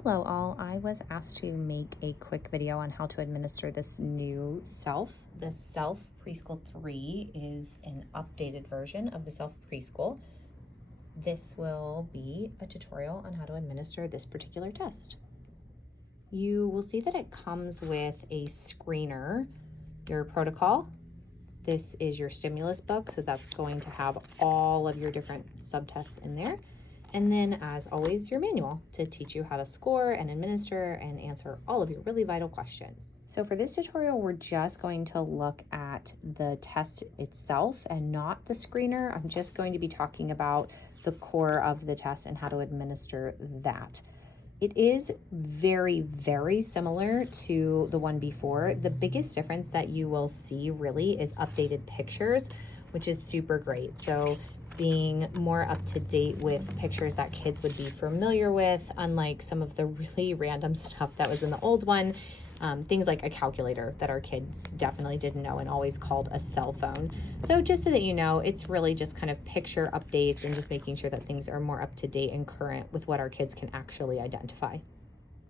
Hello all, I was asked to make a quick video on how to administer this new CELF. The CELF Preschool 3 is an updated version of the CELF Preschool. This will be a tutorial on how to administer this particular test. You will see that it comes with a screener, your protocol. This is your stimulus book, so that's going to have all of your different subtests in there. And then, as always, your manual to teach you how to score and administer and answer all of your really vital questions. So for this tutorial, we're just going to look at the test itself and not the screener. I'm just going to be talking about the core of the test and how to administer that. It is very, very similar to the one before. The biggest difference that you will see really is updated pictures, which is super great. So being more up to date with pictures that kids would be familiar with, unlike some of the really random stuff that was in the old one. Things like a calculator that our kids definitely didn't know and always called a cell phone. So just so that you know, it's really just kind of picture updates and just making sure that things are more up to date and current with what our kids can actually identify.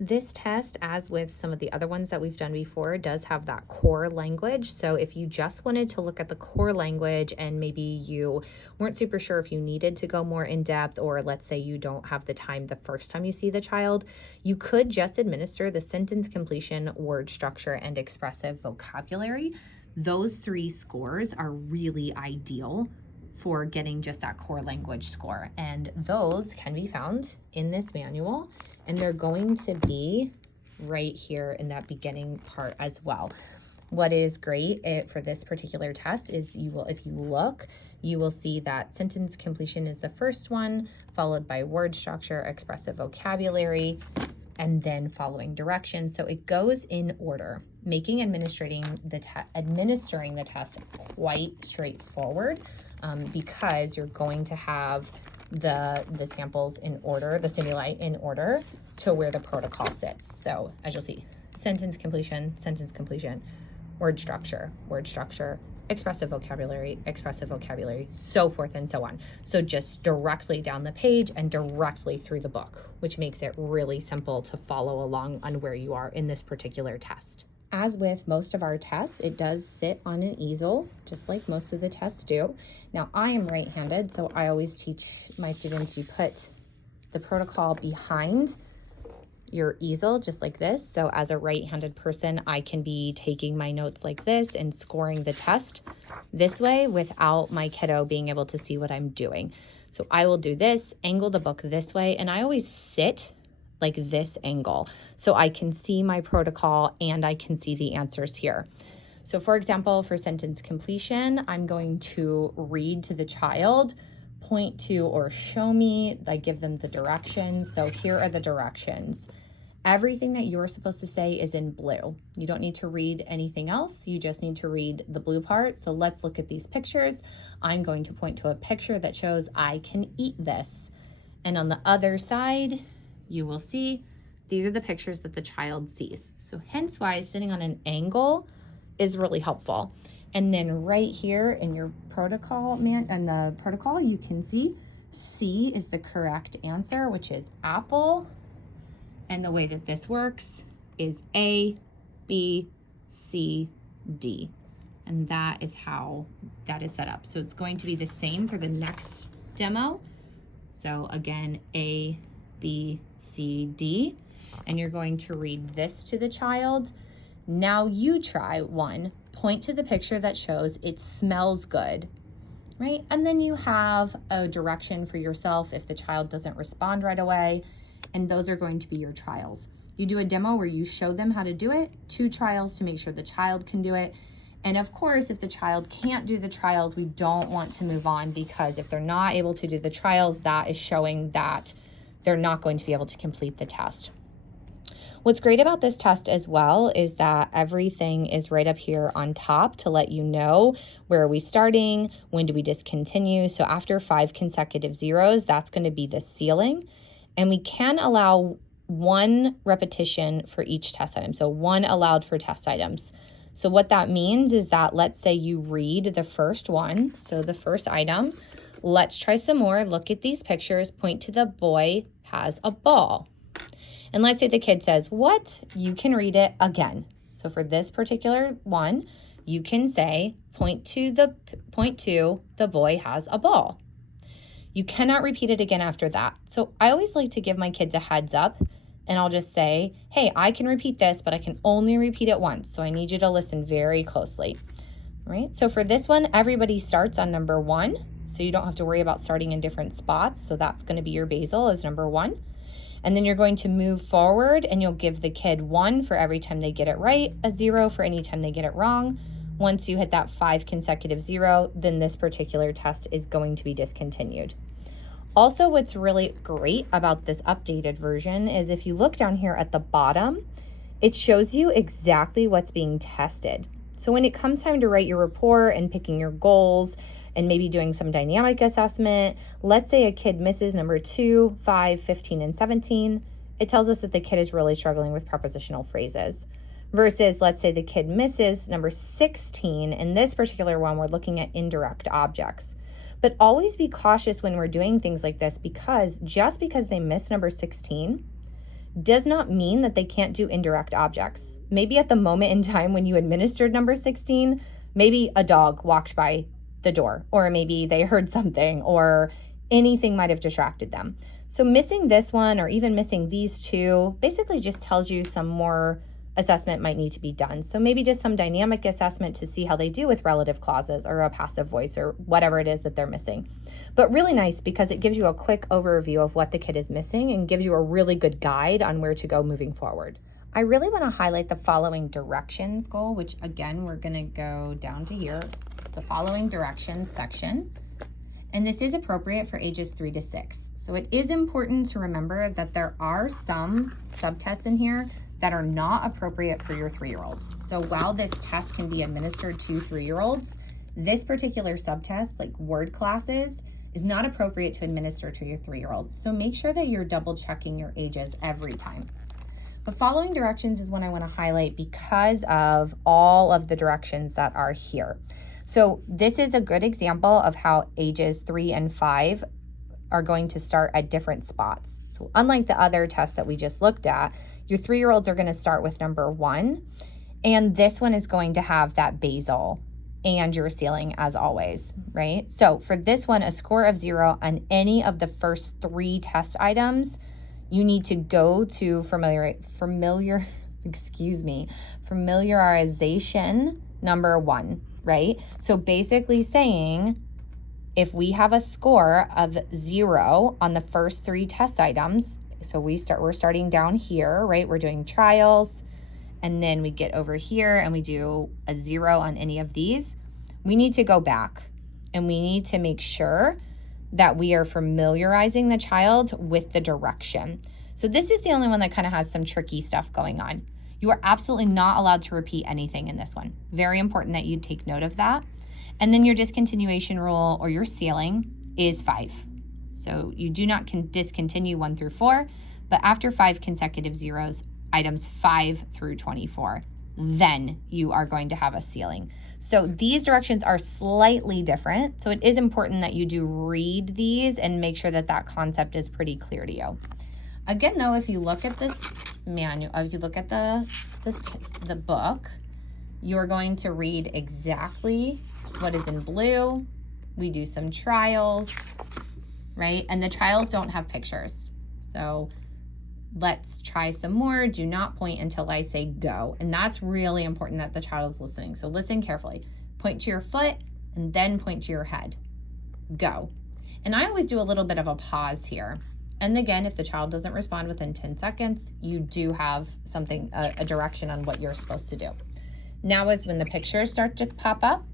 This test, as with some of the other ones that we've done before, does have that core language. So if you just wanted to look at the core language and maybe you weren't super sure if you needed to go more in depth, or let's say you don't have the time the first time you see the child, you could just administer the sentence completion, word structure, and expressive vocabulary. Those three scores are really ideal for getting just that core language score. And those can be found in this manual. And they're going to be right here in that beginning part as well. What is great for this particular test is if you look, you will see that sentence completion is the first one, followed by word structure, expressive vocabulary, and then following directions. So it goes in order, making administering the test quite straightforward because you're going to have the samples in order, the stimuli in order to where the protocol sits. So as you'll see, sentence completion, word structure, expressive vocabulary, so forth and so on. So just directly down the page and directly through the book, which makes it really simple to follow along on where you are in this particular test. As with most of our tests, it does sit on an easel, just like most of the tests do. Now, I am right-handed, so I always teach my students you put the protocol behind your easel, just like this. So as a right-handed person, I can be taking my notes like this and scoring the test this way without my kiddo being able to see what I'm doing. So I will do this, angle the book this way, and I always sit like this angle so I can see my protocol and I can see the answers here. So for example, for sentence completion, I'm going to read to the child, point to or show me, I give them the directions. So here are the directions. Everything that you're supposed to say is in blue. You don't need to read anything else. You just need to read the blue part. So let's look at these pictures. I'm going to point to a picture that shows I can eat this. And on the other side, you will see these are the pictures that the child sees. So hence why sitting on an angle is really helpful. And then right here in your protocol, you can see C is the correct answer, which is apple. And the way that this works is A, B, C, D. And that is how that is set up. So it's going to be the same for the next demo. So again, A, B, C, D, and you're going to read this to the child. Now you try one, point to the picture that shows it smells good, right? And then you have a direction for yourself if the child doesn't respond right away, and those are going to be your trials. You do a demo where you show them how to do it, 2 trials to make sure the child can do it. And of course, if the child can't do the trials, we don't want to move on, because if they're not able to do the trials, that is showing that they're not going to be able to complete the test. What's great about this test as well is that everything is right up here on top to let you know where are we starting, when do we discontinue. So after 5 consecutive zeros, that's going to be the ceiling. And we can allow 1 repetition for each test item. So 1 allowed for test items. So what that means is that, let's say you read the first one, so the first item, let's try some more. Look at these pictures, point to the boy has a ball. And let's say the kid says, what? You can read it again. So for this particular one, you can say, point to the boy has a ball. You cannot repeat it again after that. So I always like to give my kids a heads up, and I'll just say, hey, I can repeat this, but I can only repeat it once. So I need you to listen very closely. All right. So for this one, everybody starts on number 1. So you don't have to worry about starting in different spots. So that's going to be your basal as number 1. And then you're going to move forward, and you'll give the kid 1 for every time they get it right, a 0 for any time they get it wrong. Once you hit that 5 consecutive 0, then this particular test is going to be discontinued. Also, what's really great about this updated version is if you look down here at the bottom, it shows you exactly what's being tested. So when it comes time to write your report and picking your goals and maybe doing some dynamic assessment, let's say a kid misses number 2, 5, 15, and 17, it tells us that the kid is really struggling with prepositional phrases. Versus, let's say the kid misses number 16. In this particular one, we're looking at indirect objects. But always be cautious when we're doing things like this, because just because they miss number 16 does not mean that they can't do indirect objects. Maybe at the moment in time when you administered number 16, maybe a dog walked by the door, or maybe they heard something, or anything might have distracted them. So missing this one, or even missing these two, basically just tells you some more assessment might need to be done. So maybe just some dynamic assessment to see how they do with relative clauses or a passive voice or whatever it is that they're missing. But really nice because it gives you a quick overview of what the kid is missing and gives you a really good guide on where to go moving forward. I really want to highlight the following directions goal, which again, we're going to go down to here, the following directions section. And this is appropriate for ages 3 to 6. So it is important to remember that there are some subtests in here that are not appropriate for your 3-year-olds. So while this test can be administered to 3-year-olds, this particular subtest, like word classes, is not appropriate to administer to your 3-year-olds. So make sure that you're double checking your ages every time. The following directions is one I want to highlight because of all of the directions that are here. So this is a good example of how ages 3 and 5 are going to start at different spots. So unlike the other tests that we just looked at, your 3-year-olds are going to start with number 1, and this one is going to have that basal and your ceiling as always, right? So for this one, a score of 0 on any of the first 3 test items, you need to go to familiarization number 1, right? So basically saying, if we have a score of 0 on the first 3 test items, so we're starting down here, right? We're doing trials, and then we get over here and we do a 0 on any of these. We need to go back and we need to make sure that we are familiarizing the child with the direction. So this is the only one that kind of has some tricky stuff going on. You are absolutely not allowed to repeat anything in this one. Very important that you take note of that. And then your discontinuation rule or your ceiling is 5. So you do not discontinue 1 through 4, but after 5 consecutive zeros, items 5 through 24, then you are going to have a ceiling. So these directions are slightly different. So it is important that you do read these and make sure that that concept is pretty clear to you. Again, though, if you look at this manual, if you look at the book, you're going to read exactly what is in blue. We do some trials, right? And the trials don't have pictures. So let's try some more. Do not point until I say go. And that's really important that the child is listening. So listen carefully. Point to your foot and then point to your head. Go. And I always do a little bit of a pause here. And again, if the child doesn't respond within 10 seconds, you do have something, a direction on what you're supposed to do. Now is when the pictures start to pop up.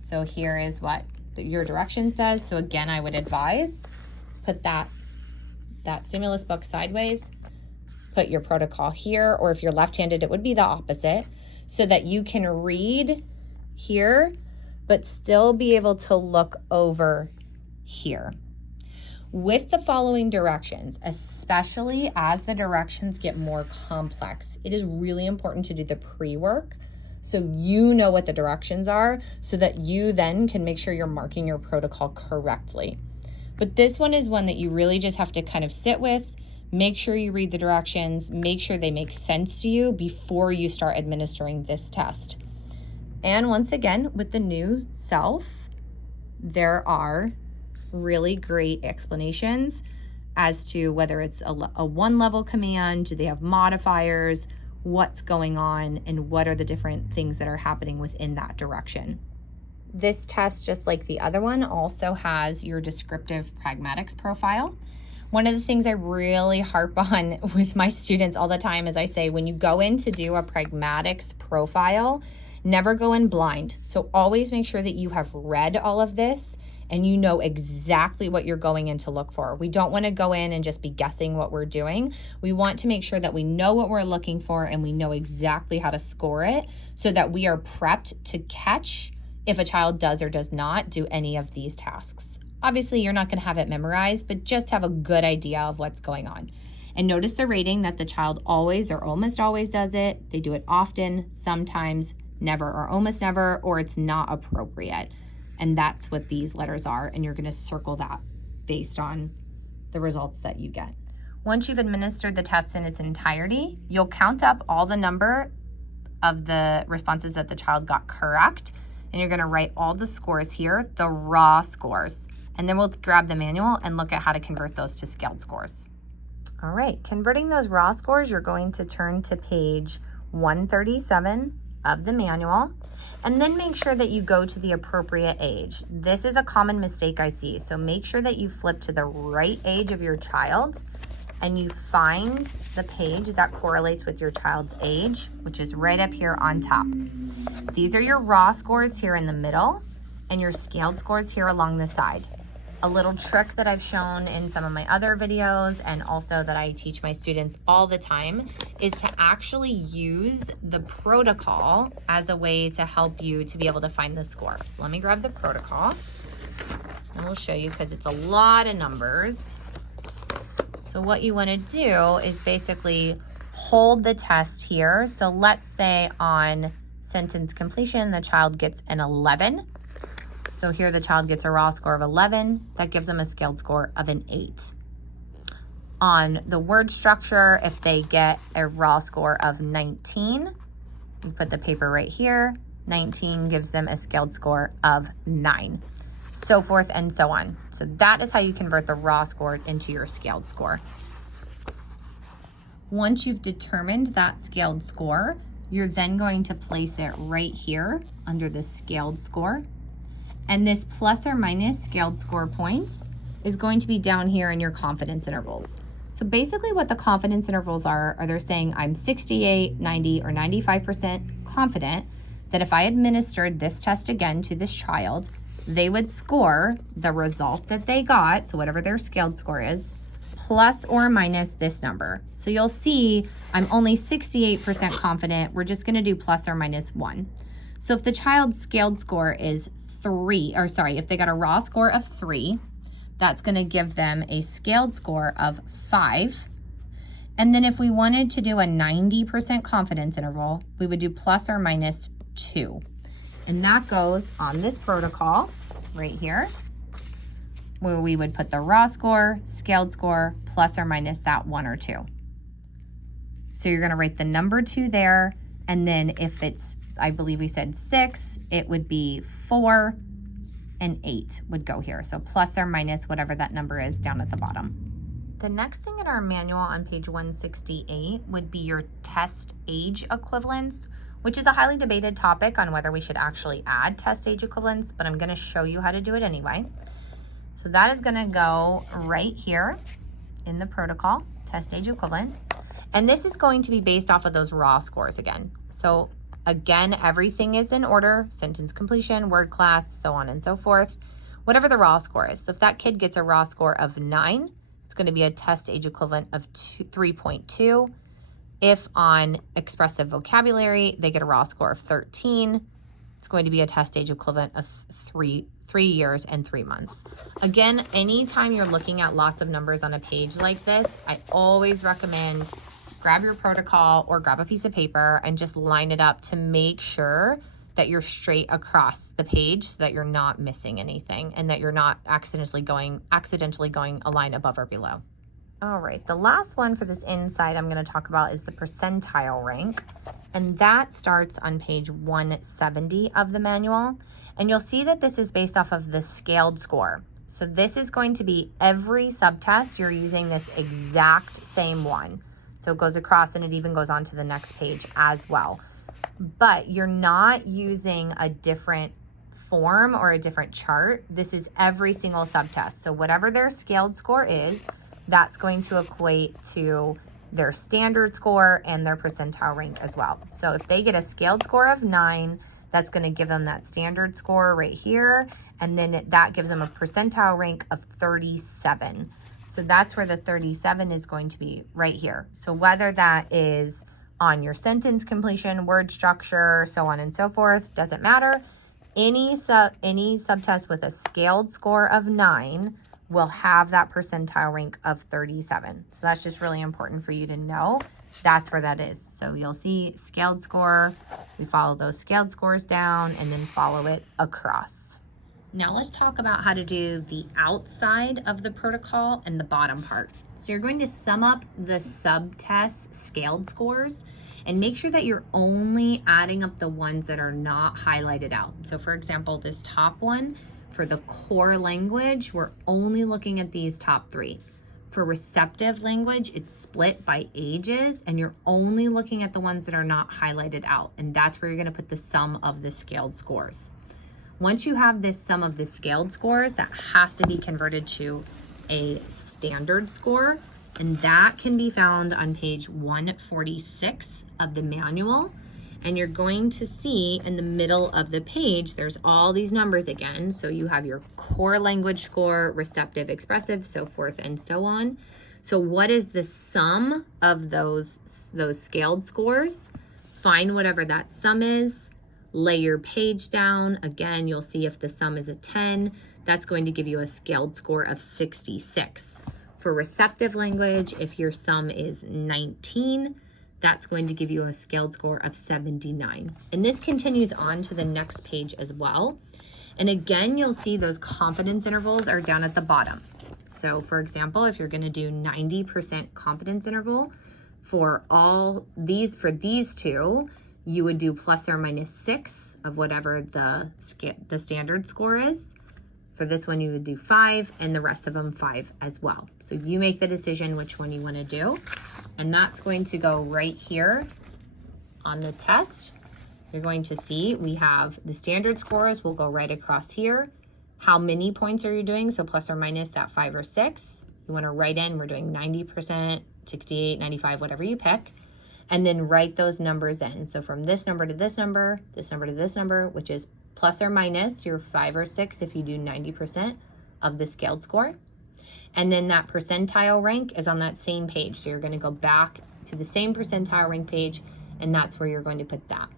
So here is what your direction says. So again, I would advise, put that stimulus book sideways, put your protocol here, or if you're left-handed, it would be the opposite, so that you can read here, but still be able to look over here. With the following directions, especially as the directions get more complex, it is really important to do the pre-work so you know what the directions are so that you then can make sure you're marking your protocol correctly. But this one is one that you really just have to kind of sit with, Make sure you read the directions, make sure they make sense to you before you start administering this test. And once again, with the new CELF, there are really great explanations as to whether it's a one-level command, do they have modifiers, what's going on, and what are the different things that are happening within that direction. This test, just like the other one, also has your descriptive pragmatics profile. One of the things I really harp on with my students all the time is I say, when you go in to do a pragmatics profile, never go in blind. So always make sure that you have read all of this and you know exactly what you're going in to look for. We don't want to go in and just be guessing what we're doing. We want to make sure that we know what we're looking for and we know exactly how to score it so that we are prepped to catch if a child does or does not do any of these tasks. Obviously, you're not going to have it memorized, but just have a good idea of what's going on. And notice the rating that the child always or almost always does it. They do it often, sometimes, never or almost never, or it's not appropriate. And that's what these letters are, and you're going to circle that based on the results that you get. Once you've administered the test in its entirety, you'll count up all the number of the responses that the child got correct, and you're going to write all the scores here, the raw scores. And then we'll grab the manual and look at how to convert those to scaled scores. All right, converting those raw scores, you're going to turn to page 137 of the manual, and then make sure that you go to the appropriate age. This is a common mistake I see, so make sure that you flip to the right age of your child and you find the page that correlates with your child's age, which is right up here on top. These are your raw scores here in the middle and your scaled scores here along the side. A little trick that I've shown in some of my other videos and also that I teach my students all the time is to actually use the protocol as a way to help you to be able to find the score. So let me grab the protocol and we'll show you because it's a lot of numbers. So what you want to do is basically hold the test here. So let's say on sentence completion, the child gets an 11. So here the child gets a raw score of 11. That gives them a scaled score of an 8. On the word structure, if they get a raw score of 19, you put the paper right here, 19 gives them a scaled score of 9. So forth and so on. So that is how you convert the raw score into your scaled score. Once you've determined that scaled score, you're then going to place it right here under the scaled score. And this plus or minus scaled score points is going to be down here in your confidence intervals. So basically what the confidence intervals are they're saying I'm 68, 90, or 95% confident that if I administered this test again to this child, they would score the result that they got, so whatever their scaled score is, plus or minus this number. So you'll see I'm only 68% confident. We're just going to do plus or minus 1. So if the child's scaled score is if they got a raw score of 3, that's going to give them a scaled score of 5. And then if we wanted to do a 90% confidence interval, we would do plus or minus 2. And that goes on this protocol right here, where we would put the raw score, scaled score, plus or minus that 1 or 2. So you're going to write the number 2 there, and then if it's, I believe we said 6, it would be 4, and 8 would go here. So plus or minus whatever that number is down at the bottom. The next thing in our manual on page 168 would be your test age equivalents, which is a highly debated topic on whether we should actually add test age equivalents, but I'm going to show you how to do it anyway. So that is going to go right here in the protocol, test age equivalents. And this is going to be based off of those raw scores again. So again, everything is in order, sentence completion, word class, so on and so forth, whatever the raw score is. So if that kid gets a raw score of 9, it's going to be a test age equivalent of 3.2. If on expressive vocabulary, they get a raw score of 13, it's going to be a test age equivalent of 3 years and 3 months. Again, anytime you're looking at lots of numbers on a page like this, I always recommend grab your protocol or grab a piece of paper and just line it up to make sure that you're straight across the page so that you're not missing anything and that you're not accidentally going a line above or below. All right, the last one for this insight I'm going to talk about is the percentile rank, and that starts on page 170 of the manual. And you'll see that this is based off of the scaled score. So this is going to be every subtest, you're using this exact same one. So it goes across and it even goes on to the next page as well. But you're not using a different form or a different chart. This is every single subtest. So whatever their scaled score is, that's going to equate to their standard score and their percentile rank as well. So if they get a scaled score of 9, that's going to give them that standard score right here. And then that gives them a percentile rank of 37. So that's where the 37 is going to be right here. So whether that is on your sentence completion, word structure, so on and so forth, doesn't matter. Any subtest with a scaled score of 9 will have that percentile rank of 37. So that's just really important for you to know. That's where that is. So you'll see scaled score, we follow those scaled scores down and then follow it across. Now let's talk about how to do the outside of the protocol and the bottom part. So you're going to sum up the subtest scaled scores and make sure that you're only adding up the ones that are not highlighted out. So for example, this top one, for the core language, we're only looking at these top 3. For receptive language, it's split by ages, and you're only looking at the ones that are not highlighted out, and that's where you're going to put the sum of the scaled scores. Once you have this sum of the scaled scores, that has to be converted to a standard score, and that can be found on page 146 of the manual. And you're going to see in the middle of the page, there's all these numbers again. So you have your core language score, receptive, expressive, so forth and so on. So what is the sum of those scaled scores? Find whatever that sum is, lay your page down. Again, you'll see if the sum is a 10, that's going to give you a scaled score of 66. For receptive language, if your sum is 19, that's going to give you a scaled score of 79. And this continues on to the next page as well. And again, you'll see those confidence intervals are down at the bottom. So for example, if you're going to do 90% confidence interval for these two, you would do plus or minus 6 of whatever the standard score is. For this one, you would do 5, and the rest of them 5 as well. So you make the decision which one you want to do. And that's going to go right here on the test. You're going to see we have the standard scores will go right across here. How many points are you doing? So plus or minus that 5 or 6. You want to write in, we're doing 90%, 68, 95, whatever you pick. And then write those numbers in. So from this number to this number, this number to this number, which is plus or minus your 5 or 6 if you do 90% of the scaled score. And then that percentile rank is on that same page. So you're going to go back to the same percentile rank page, and that's where you're going to put that.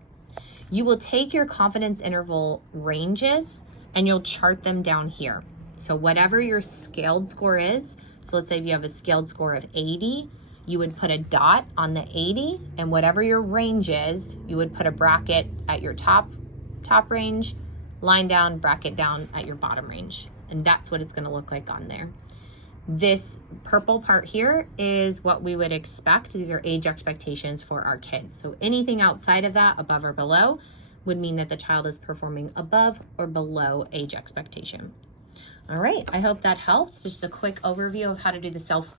You will take your confidence interval ranges and you'll chart them down here. So whatever your scaled score is, so let's say if you have a scaled score of 80, you would put a dot on the 80, and whatever your range is, you would put a bracket at your top range, line down, bracket down at your bottom range. And that's what it's going to look like on there. This purple part here is what we would expect. These are age expectations for our kids. So anything outside of that, above or below, would mean that the child is performing above or below age expectation. All right, I hope that helps. Just a quick overview of how to do the CELF